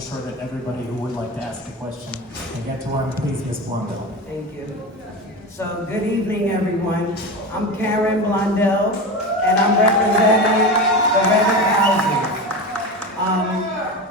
sure that everybody who would like to ask a question can get to one. Please, Ms. Blondell. Thank you. So, good evening, everyone. I'm Karen Blondell, and I'm representing the Redwood Housing.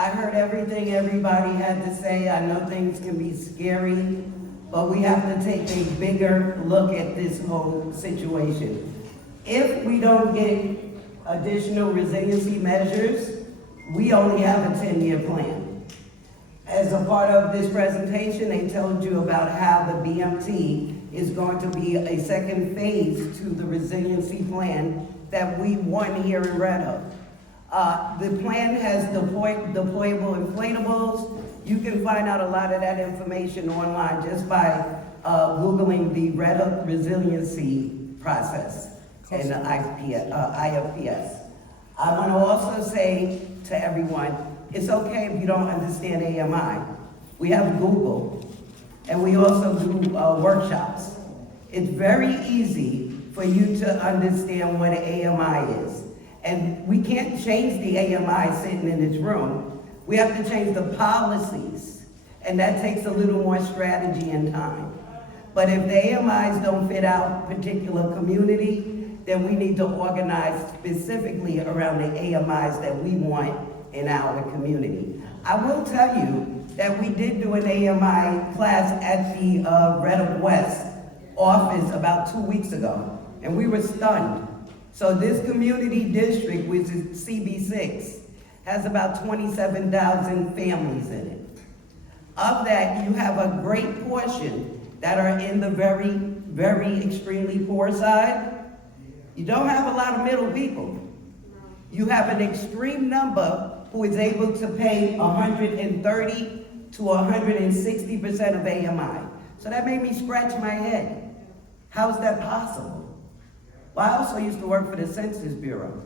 I heard everything everybody had to say. I know things can be scary, but we have to take a bigger look at this whole situation. If we don't get additional resiliency measures, we only have a 10-year plan. As a part of this presentation, they told you about how the BMT is going to be a second phase to the resiliency plan that we won here in Red Hook. The plan has deployable inflatables. You can find out a lot of that information online just by Googling the Red Hook resiliency process and the IFPS. I want to also say to everyone, it's okay if you don't understand AMI. We have Google, and we also do workshops. It's very easy for you to understand what an AMI is. And we can't change the AMI sitting in this room. We have to change the policies, and that takes a little more strategy and time. But if the AMIs don't fit our particular community, then we need to organize specifically around the AMIs that we want in our community. I will tell you that we did do an AMI class at the Red Hook West office about 2 weeks ago, and we were stunned. So this community district, which is CB6, has about 27,000 families in it. Of that, you have a great portion that are in the very, very extremely poor side. You don't have a lot of middle people. You have an extreme number who is able to pay 130 to 160% of AMI. So that made me scratch my head. How is that possible? Well, I also used to work for the Census Bureau.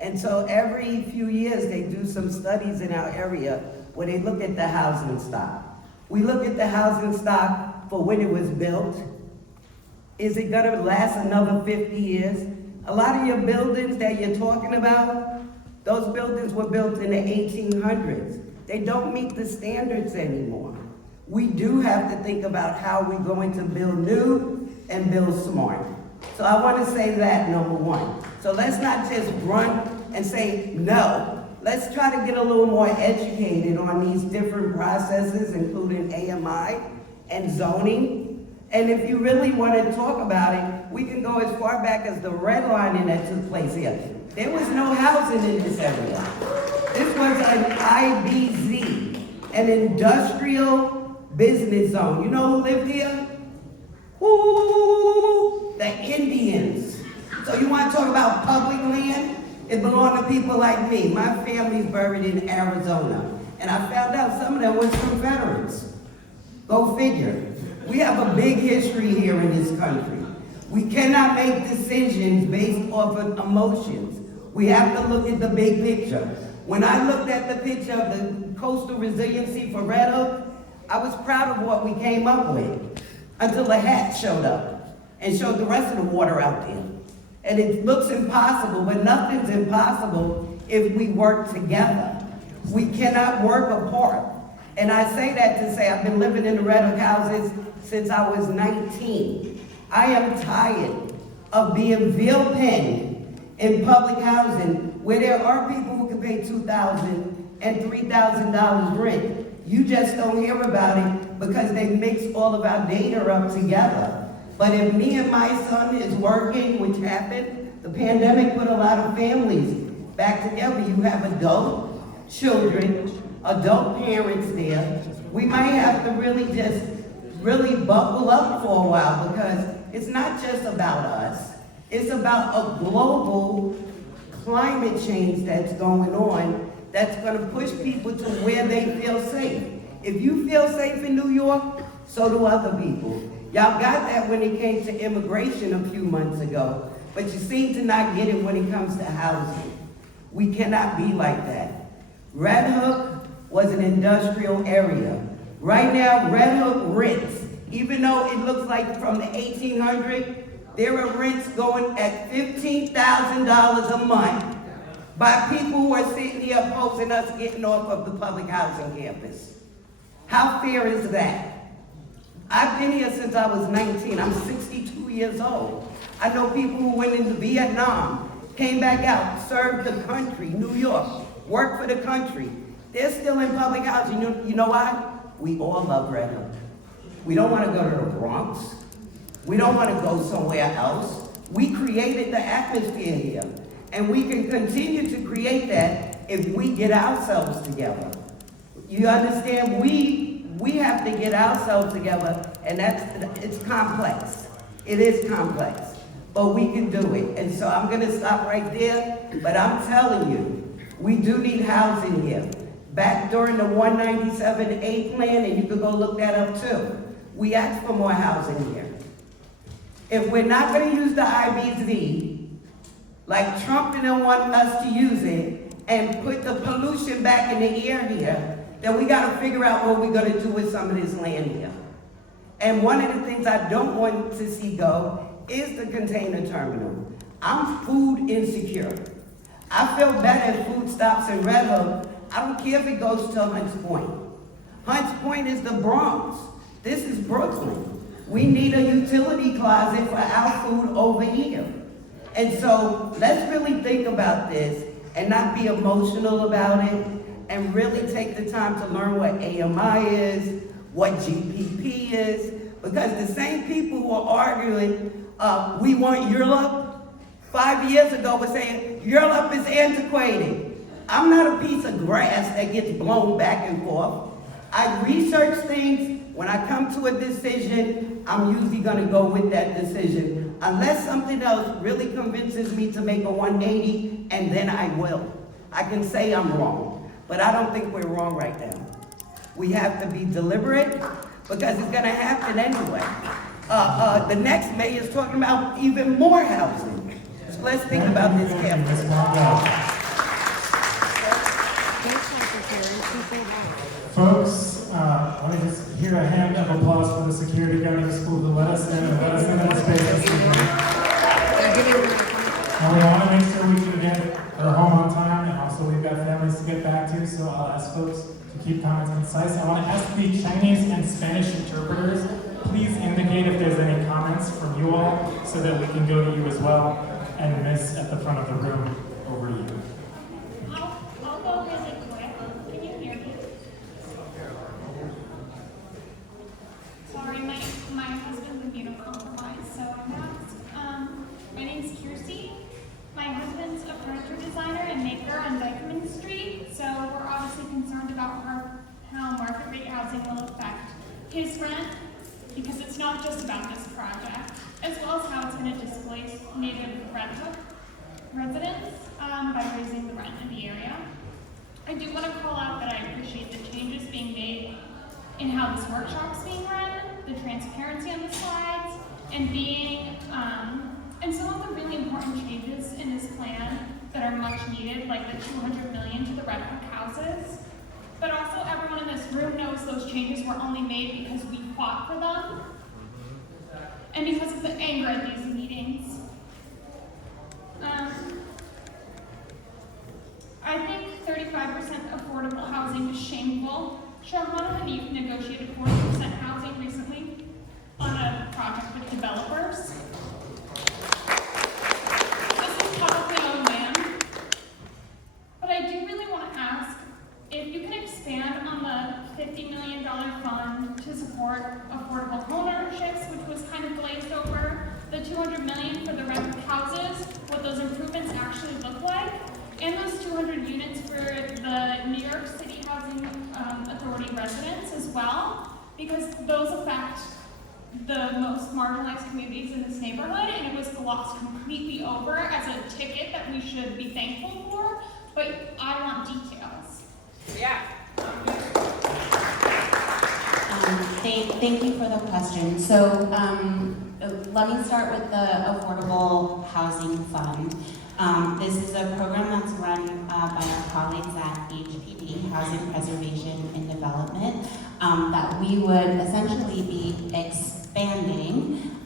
And so every few years they do some studies in our area where they look at the housing stock. We look at the housing stock for when it was built. Is it gonna last another 50 years? A lot of your buildings that you're talking about, those buildings were built in the 1800s. They don't meet the standards anymore. We do have to think about how we're going to build new and build smart. So I want to say that, number one. So let's not just run and say no. Let's try to get a little more educated on these different processes, including AMI and zoning. And if you really want to talk about it, we can go as far back as the redlining that took place here. There was no housing in this area. This was an IBZ, an industrial business zone. You know who lived here? Woo, the Indians. So you want to talk about public land? It belonged to people like me. My family's buried in Arizona. And I found out some of them was Confederates. Go figure. We have a big history here in this country. We cannot make decisions based off of emotions. We have to look at the big picture. When I looked at the picture of the coastal resiliency for Red Hook, I was proud of what we came up with until the hat showed up and showed the rest of the water out there. And it looks impossible, but nothing's impossible if we work together. We cannot work apart. And I say that to say I've been living in the Red Hook houses since I was 19. I am tired of being veil-penned in public housing where there are people who can pay $2,000 and $3,000 rent. You just don't hear about it because they mix all of our data up together. But if me and my son is working, which happened, the pandemic put a lot of families back together. You have adult children, adult parents there. We might have to really buckle up for a while because it's not just about us. It's about a global climate change that's going on that's going to push people to where they feel safe. If you feel safe in New York, so do other people. Y'all got that when it came to immigration a few months ago, but you seem to not get it when it comes to housing. We cannot be like that. Red Hook was an industrial area. Right now, Red Hook rents, even though it looks like from the 1800s, there are rents going at $15,000 a month by people who are sitting here opposing us getting off of the public housing campus. How fair is that? I've been here since I was 19. I'm 62 years old. I know people who went into Vietnam, came back out, served the country, New York, worked for the country. They're still in public housing. You know why? We all love Red Hook. We don't want to go to the Bronx. We don't want to go somewhere else. We created the atmosphere here. And we can continue to create that if we get ourselves together. You understand? We have to get ourselves together, and it's complex. It is complex, but we can do it. And so I'm gonna stop right there, but I'm telling you, we do need housing here. Back during the 197A plan, and you could go look that up too, we asked for more housing here. If we're not gonna use the IBZ, like Trump didn't want us to use it, and put the pollution back in the air here, then we gotta figure out what we're gonna do with some of this land here. And one of the things I don't want to see go is the container terminal. I'm food insecure. I feel better if food stops in Red Hook. I don't care if it goes to Hunts Point. Hunts Point is the Bronx. This is Brooklyn. We need a utility closet for our food over here. And so let's really think about this and not be emotional about it, and really take the time to learn what AMI is, what GPP is, because the same people who are arguing, we want Europe, 5 years ago were saying, Europe is antiquated. I'm not a piece of grass that gets blown back and forth. I research things. When I come to a decision, I'm usually gonna go with that decision, unless something else really convinces me to make a 180, and then I will. I can say I'm wrong, but I don't think we're wrong right now. We have to be deliberate, because it's gonna happen anyway. The next mayor is talking about even more housing. So let's think about this carefully. Folks, let me just hear a hand of applause for the security guard of the school who let us in and let us into the space. And we want to make sure we can get her home on time, and also we've got families to get back to, so I'll ask folks to keep comments concise. I want to ask the Chinese and Spanish interpreters, please indicate if there's any comments from you all so that we can go to you as well, and Miss at the front of the room, over to you. I'll go really quick. Can you hear me? Sorry, my husband's immunocompromised, so I'm not. My name's Kirsty. My husband's a furniture designer and maker on Dykeman Street, so we're obviously concerned about how market rate housing will affect his rent, because it's not just about this project, as well as how it's going to displace native Red Hook residents by raising the rent in the area. I do want to call out that I appreciate the changes being made in how this workshop's being run, the transparency on the slides, and and some of the really important changes in this plan that are much needed, like the $200 million to the Red Hook houses. But also everyone in this room knows those changes were only made because we fought for them, and because of the anger at these meetings. I think 35% affordable housing is shameful. Sharmana and you've negotiated 40% housing recently on a project with developers. This is publicly owned land. But I do really want to ask if you can expand on the $50 million fund to support affordable homeownerships, which was kind of glazed over, the $200 million for the rental houses, what those improvements actually look like, and those 200 units for the New York City Housing Authority residents as well, because those affect the most marginalized communities in this neighborhood, and it was glossed completely over as a ticket that we should be thankful for, but I want details. Yeah. Thank you for the question. So let me start with the Affordable Housing Fund. This is a program that's run by our colleagues at HPD, Housing Preservation and Development, that we would essentially be expanding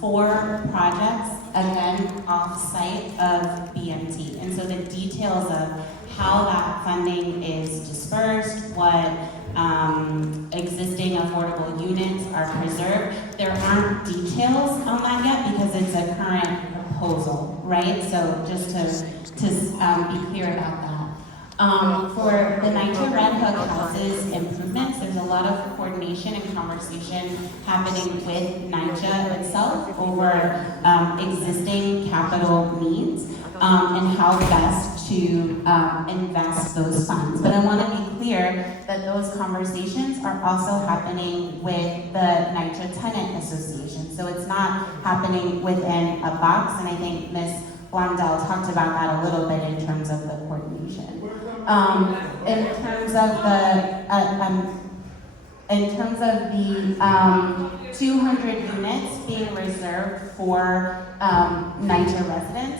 for projects again, off-site of BMT. And so the details of how that funding is dispersed, what existing affordable units are preserved, there aren't details on that yet because it's a current proposal, right? So just to be clear about that. For the NYCHA Red Hook houses improvements, there's a lot of coordination and conversation happening with NYCHA itself over existing capital needs and how best to invest those funds. But I want to be clear that those conversations are also happening with the NYCHA Tenant Association. So it's not happening within a box, and I think Ms. Blondell talked about that a little bit in terms of the coordination. In terms of the 200 units being reserved for NYCHA residents,